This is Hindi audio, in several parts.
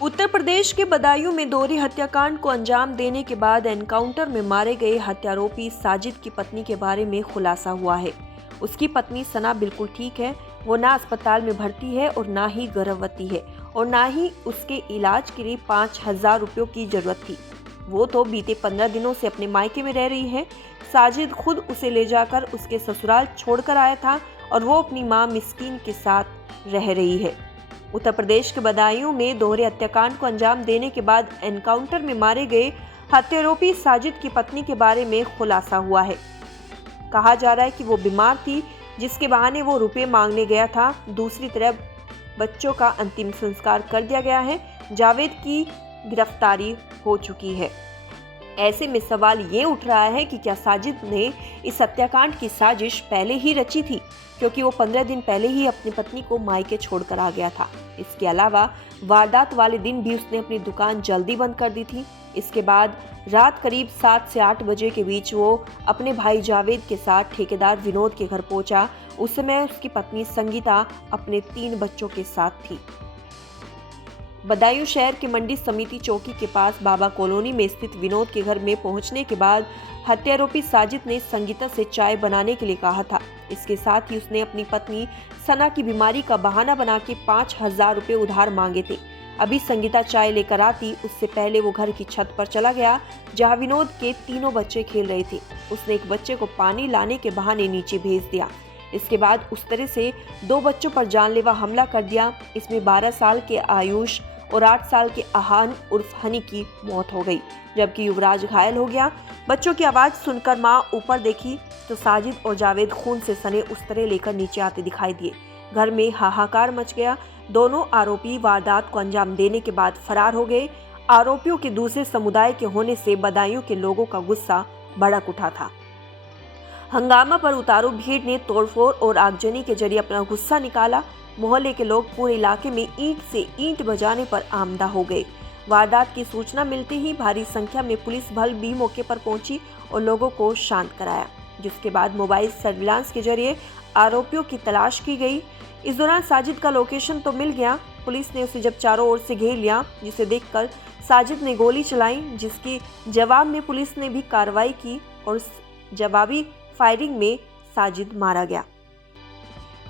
उत्तर प्रदेश के बदायूं में दोहरे हत्याकांड को अंजाम देने के बाद एनकाउंटर में मारे गए हत्यारोपी साजिद की पत्नी के बारे में खुलासा हुआ है। उसकी पत्नी सना बिल्कुल ठीक है। वो ना अस्पताल में भर्ती है और ना ही गर्भवती है और ना ही उसके इलाज के लिए 5,000 रुपयों की जरूरत थी। वो तो बीते 15 दिनों से अपने मायके में रह रही है। साजिद खुद उसे ले जाकर उसके ससुराल छोड़कर आया था और वो अपनी मां मिस्कीन के साथ रह रही है। उत्तर प्रदेश के बदायूं में दोहरे हत्याकांड को अंजाम देने के बाद एनकाउंटर में मारे गए हत्यारोपी साजिद की पत्नी के बारे में खुलासा हुआ है। कहा जा रहा है कि वो बीमार थी, जिसके बहाने वो रुपए मांगने गया था। दूसरी तरफ बच्चों का अंतिम संस्कार कर दिया गया है। जावेद की गिरफ्तारी हो चुकी है। ऐसे में सवाल ये उठ रहा है कि क्या साजिद ने इस हत्याकांड की साजिश पहले ही रची थी, क्योंकि वो 15 दिन पहले ही अपनी पत्नी को मायके छोड़कर आ गया था। इसके अलावा वारदात वाले दिन भी उसने अपनी दुकान जल्दी बंद कर दी थी। इसके बाद रात करीब 7 से 8 बजे के बीच वो अपने भाई जावेद के साथ ठेकेदार विनोद के घर पहुंचा। उस समय उसकी पत्नी संगीता अपने 3 बच्चों के साथ थी। बदायूं शहर के मंडी समिति चौकी के पास बाबा कॉलोनी में स्थित विनोद के घर में पहुंचने के बाद हत्यारोपी साजिद ने संगीता से चाय बनाने के लिए कहा था। इसके साथ ही उसने अपनी पत्नी सना की बीमारी का बहाना बना के 5,000 रुपए उधार मांगे थे। अभी संगीता चाय लेकर आती उससे पहले वो घर की छत पर चला गया, जहां विनोद के 3 बच्चे खेल रहे थे। उसने एक बच्चे को पानी लाने के बहाने नीचे भेज दिया। इसके बाद उस तरह से 2 बच्चों पर जानलेवा हमला कर दिया। इसमें 12 साल के आयुष और 8 साल के आहान उर्फ हनी की मौत हो गई, जबकि युवराज घायल हो गया। बच्चों की आवाज सुनकर मां ऊपर देखी तो साजिद और जावेद खून से सने उस तरह लेकर नीचे आते दिखाई दिए। घर में हाहाकार मच गया। दोनों आरोपी वारदात को अंजाम देने के बाद फरार हो गए। आरोपियों के दूसरे समुदाय के होने से बदायूं के लोगों का गुस्सा भड़क उठा था। हंगामा पर उतारू भीड़ ने तोड़फोड़ और आगजनी के जरिए अपना गुस्सा निकाला। मोहल्ले के लोग पूरे इलाके में ईंट से ईंट बजाने पर आमदा हो गए। वारदात की सूचना मिलते ही भारी संख्या में पुलिस बल भी मौके पर पहुंची और लोगों को शांत कराया, जिसके बाद मोबाइल सर्विलांस के जरिए आरोपियों की तलाश की गई। इस दौरान साजिद का लोकेशन तो मिल गया। पुलिस ने उसे जब चारों ओर से घेर लिया, जिसे देखकर साजिद ने गोली चलाई, जिसके जवाब में पुलिस ने भी कार्रवाई की और जवाबी फायरिंग में साजिद मारा गया।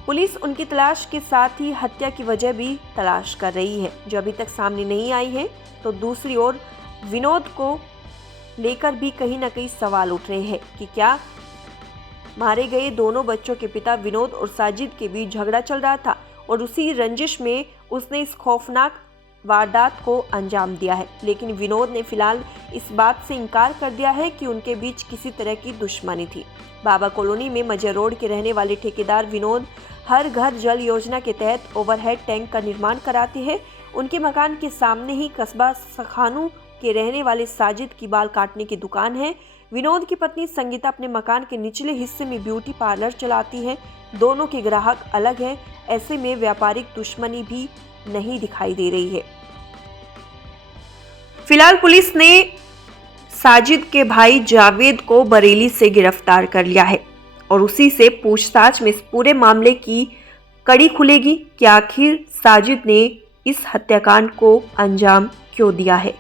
पुलिस उनकी तलाश के साथ ही हत्या की वजह भी तलाश कर रही है, जो अभी तक सामने नहीं आई है। तो दूसरी ओर विनोद को लेकर भी कहीं ना कहीं सवाल उठ रहे हैं कि क्या मारे गए दोनों बच्चों के पिता विनोद और साजिद के बीच झगड़ा चल रहा था और उसी रंजिश में उसने इस खौफनाक वारदात को अंजाम दिया है। लेकिन विनोद ने फिलहाल इस बात से इनकार कर दिया है कि उनके बीच किसी तरह की दुश्मनी थी। बाबा कॉलोनी में मजर रोड के रहने वाले ठेकेदार विनोद हर घर जल योजना के तहत ओवरहेड टैंक का निर्माण कराते हैं। उनके मकान के सामने ही कस्बा सखानू के रहने वाले साजिद की बाल काटने की दुकान है। विनोद की पत्नी संगीता अपने मकान के निचले हिस्से में ब्यूटी पार्लर चलाती है। दोनों के ग्राहक अलग हैं। ऐसे में व्यापारिक दुश्मनी भी नहीं दिखाई दे रही है। फिलहाल पुलिस ने साजिद के भाई जावेद को बरेली से गिरफ्तार कर लिया है और उसी से पूछताछ में इस पूरे मामले की कड़ी खुलेगी कि आखिर साजिद ने इस हत्याकांड को अंजाम क्यों दिया है।